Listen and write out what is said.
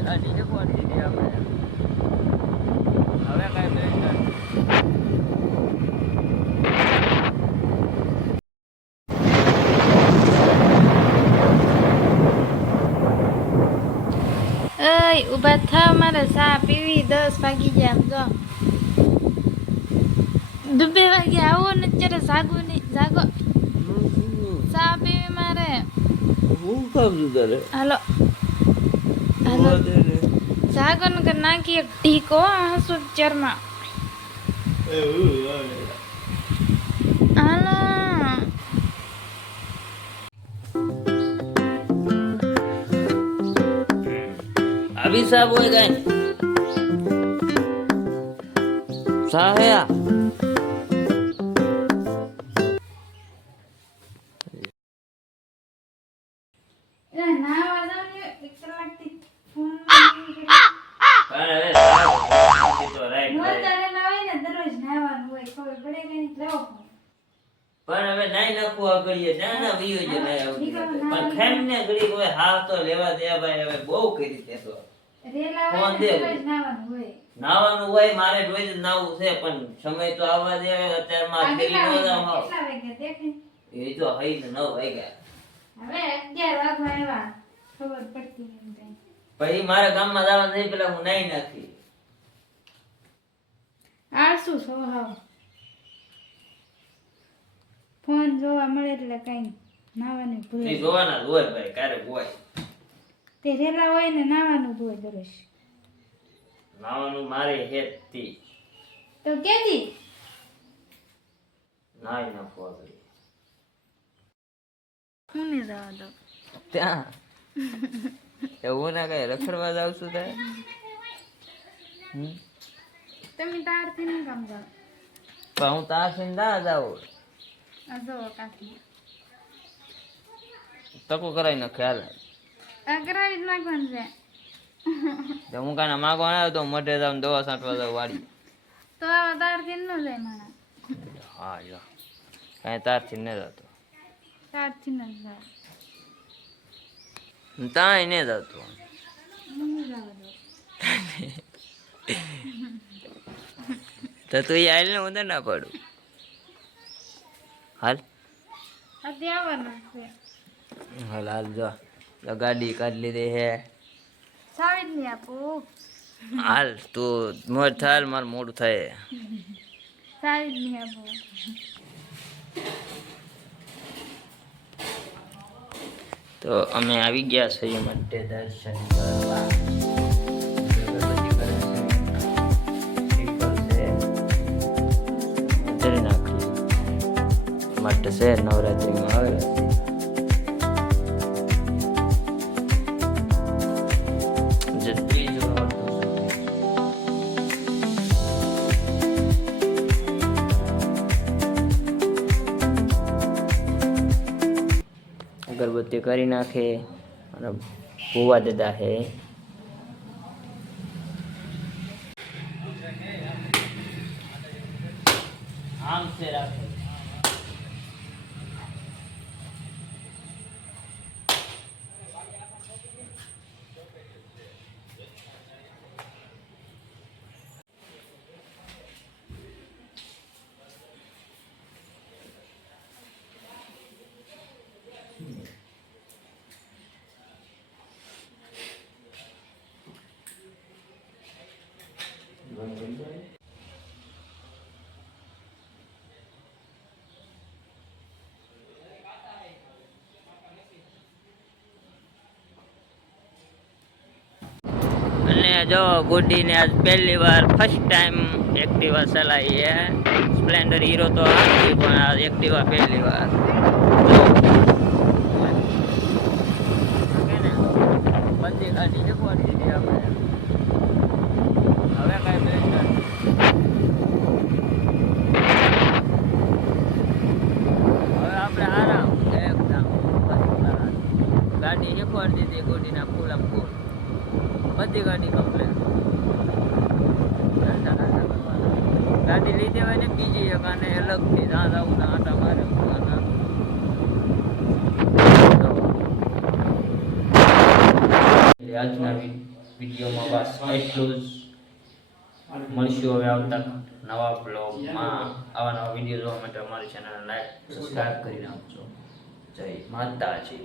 બધી ગાડી એકવાર દીધી આપણે હવે કાંઈ બ્રેક ઉભા થાવ મારે ચા પીવી 10 વાગી ગયા આમ જો 2 વાગે આવો ને અત્યારે જાગો નહીં જાગો ચા પીવી મારે હું કામ છું તારે હાલો હાલો જાગો ને કે નાખી એક ઢીકો હસુ ચરમાં હાલો अभी साहब हो गए साहया પણ હવે નાઈ નાખવું આ કરીએ ના વિયો જ પણ ખેમ ને ઘડી કોઈ હાવ તો લેવા દે ભાઈ હવે બહુ કરી દે તો નાવાનું હોય મારે રોજ જ નાવું છે પણ સમય તો આવવા દે અત્યારે માં ફેરી નો જાવ એ તો હઈ ને 9 વાગ્યા હવે 11 વાગવા આવ્યા ખબર પડતી નહીં પછી મારા ગામમાં જવા નહીં પેલા હું નાઈ નાખી આળસુ છો હાવ ફોન જોવા મળે એટલે કઈ નાવાનું ભૂલે એ જોવાના હોય ભાઈ ક્યારેક હોય તે રેલા હોય ને નાવાનું હોય દરરોજ નાવાનું મારે હેતી તો કેદી નાઈ નાખવા દે હું ને જવા દો ત્યાં એવું ના કઈ રખડવા જાવ છું તારે તમે તારથી નહીં કામ જાવ પણ હું તાર થી ના જાઉં આ જો કાકી તકો કરાવી નાખે હાલ અગરાઈ જ નાખવાનું છે તો હું કાના માગવા આવ્યો તો મઢે જાવ દવા છાંટવા જાવ વાડી તો આવા તારથી ન જાય માણા હા જો કાંઈ તારથી ન જતો તારથી ન જાય તાય ને જતો મને જવા દો તો તું હાલ ને હું તો ના પડું હાલ આજે આવવાના છે હાલ હાલ જો ગાડી કાઢી લીધી હે સાવી જ નહીં આપું હાલ તું મોડ થાલ માર મોડું થાય સાવી જ નહીં આપું તો અમે આવી ગયા છીએ માટે દર્શન કરવા માટે છે નવરાત્રીમાં આવે અગરબત્તી કરી નાખે અને ભૂવા દેતા હે આમ છે રાખે અને જો ગુડી ને આજ પહેલી વાર ફર્સ્ટ ટાઈમ એક્ટિવા ચલાવી है स्प्लेंडर हीरो तो आती પણ આ એક્ટિવા પહેલી વાર બધી ગાડી એકવાર દીધી આપણે હવે કાંઈ બ્રેક હવે આપણે આરામ એકદમ ગાડી એકવાર દીધી ગુડીના ફૂલ આમ ફૂલ બધી ગાડી કમ્પ્લેટ ગાડી લઈ દેવાય ને બીજી એક આને અલગથી જ્યાં જવું ત્યાં આટા મારે આજના વિડીયોમાં બસ એટલું જ. મળશું હવે આવતા નવા બ્લોગમાં. આવા નવા વિડીયો જોવા માટે અમારી ચેનલ લાઈક સબસ્ક્રાઇબ કરી નાખજો. જય માતાજી.